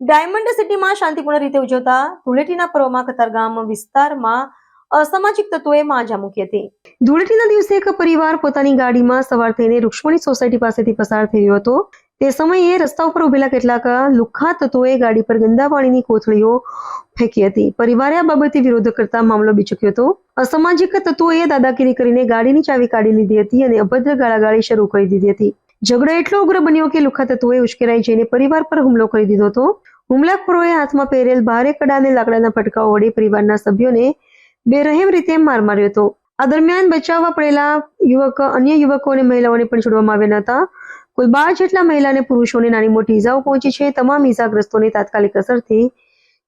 Diamond સિટીમાં શાંતિપૂર્ણ રીતે ઉજવતા ધૂળેટીના પર્વમાં કતારગામ વિસ્તારમાં અસામાજિક તત્વોએ માજા મૂકી હતી। ધૂળેટીના દિવસે એક પરિવાર પોતાની ગાડીમાં સવાર થઈને રૂક્ષ્મણી સોસાયટી પાસેથી પસાર થઈ રહ્યો હતો। તે સમયે રસ્તા ઉપર ઉભેલા કેટલાક લુખ્ખા તત્વોએ ગાડી પર ગંદા પાણીની કોથળીઓ ફેંકી હતી। પરિવારે આ બાબતે વિરોધ કરતા મામલો બીચક્યો હતો। અસામાજિક તત્વોએ દાદાગીરી કરીને ગાડીની ચાવી કાઢી લીધી હતી અને અભદ્ર ગાળાગાળી શરૂ કરી દીધી હતી। ઝઘડો એટલો ઉગ્ર બન્યો કે લુખ્ખા તત્વોએ ઉશ્કેરાઈ જઈને પરિવાર પર હુમલો કરી દીધો હતો। હુમલાખોરોએ હાથમાં પહેરેલ ભારે કડા અને લાકડાના ફટકાઓ વડે પરિવારના સભ્યોને બેરહેમ રીતે માર માર્યો હતો। આ દરમિયાન બચાવવા પડેલા અન્ય યુવકો અને મહિલાઓને પણ છોડવામાં આવ્યા નહોતા। કુલ 12 જેટલા મહિલા અને પુરુષોને નાની મોટી ઈજાઓ પહોંચી છે। તમામ ઈજાગ્રસ્તોને તાત્કાલિક અસરથી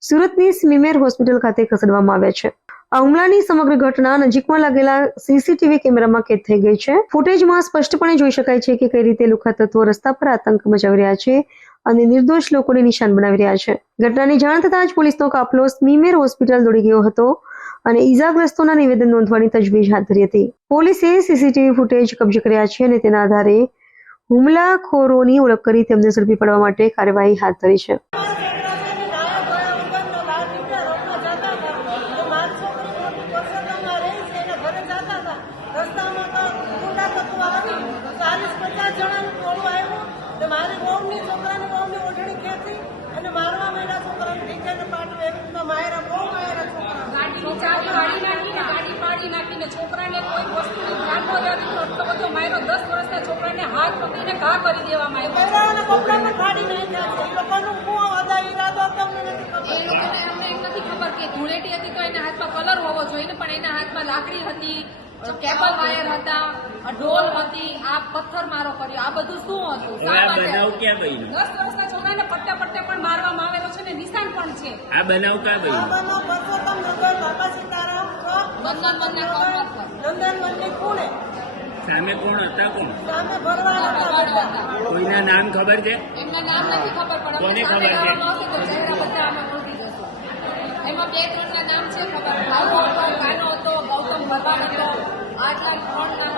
સુરતની સ્મીમેર હોસ્પિટલ ખાતે ખસેડવામાં આવ્યા છે। આ હુમલાની સમગ્ર ઘટના નજીકમાં લાગેલા સીસીટીવી કેમેરામાં કેદ થઈ ગઈ છે। ફૂટેજમાં સ્પષ્ટપણે જોઈ શકાય છે કે કઈ રીતે લુખ્ખા તત્વો રસ્તા પર આતંક મચાવી રહ્યા છે અને નિર્દોષ લોકોને નિશાન બનાવી રહ્યા છે। ઘટનાની જાણ થતાં જ પોલીસનો કાફલો સ્મીમેર હોસ્પિટલ દોડી ગયો હતો અને ઈજાગ્રસ્તોના નિવેદન નોંધવાની તજવીજ હાથ ધરી હતી। પોલીસે સીસીટીવી ફૂટેજ કબજે કર્યા છે અને તેના આધારે હુમલાખોરોની ઓળખ કરી તેમને ઝડપી પાડવા માટે કાર્યવાહી હાથ ધરી છે। છોકરાને કોઈ વસ્તુની ધ્યાન ન દેવાથી એટલો બધો માર્યો। 10 વર્ષના છોકરાને હાથ પકડીને ઘા કરી દેવામાં આવ્યો। એ લોકોને અમને એમ નથી ખબર કે ધૂળેટી હતી તો એના હાથમાં કલર હોવો જોઈએ ને, પણ એના હાથમાં લાકડી હતી, કેબલ વાયર હતા, ઢોલ હતી, આ પથ્થર મારો કર્યો। આ બધું શું હતું? 10 વર્ષના છોકરાને પટ્ટા પણ મારવામાં આવેલો છે ને નિશાન પણ છે। આ બનાવ ક્યાં ગયું? સામે કોણ હતા? કોઈના નામ ખબર છે? એમના નામ નથી ખબર, પણ કોને ખબર છે? ચહેરા બધા અમે ઓળખી જશું। એમાં 2-3 ના નામ છે ખબર। ભાવો હતો, કાનો હતો, ગૌતમ ભગવાન હતો, આટલા 3 નામ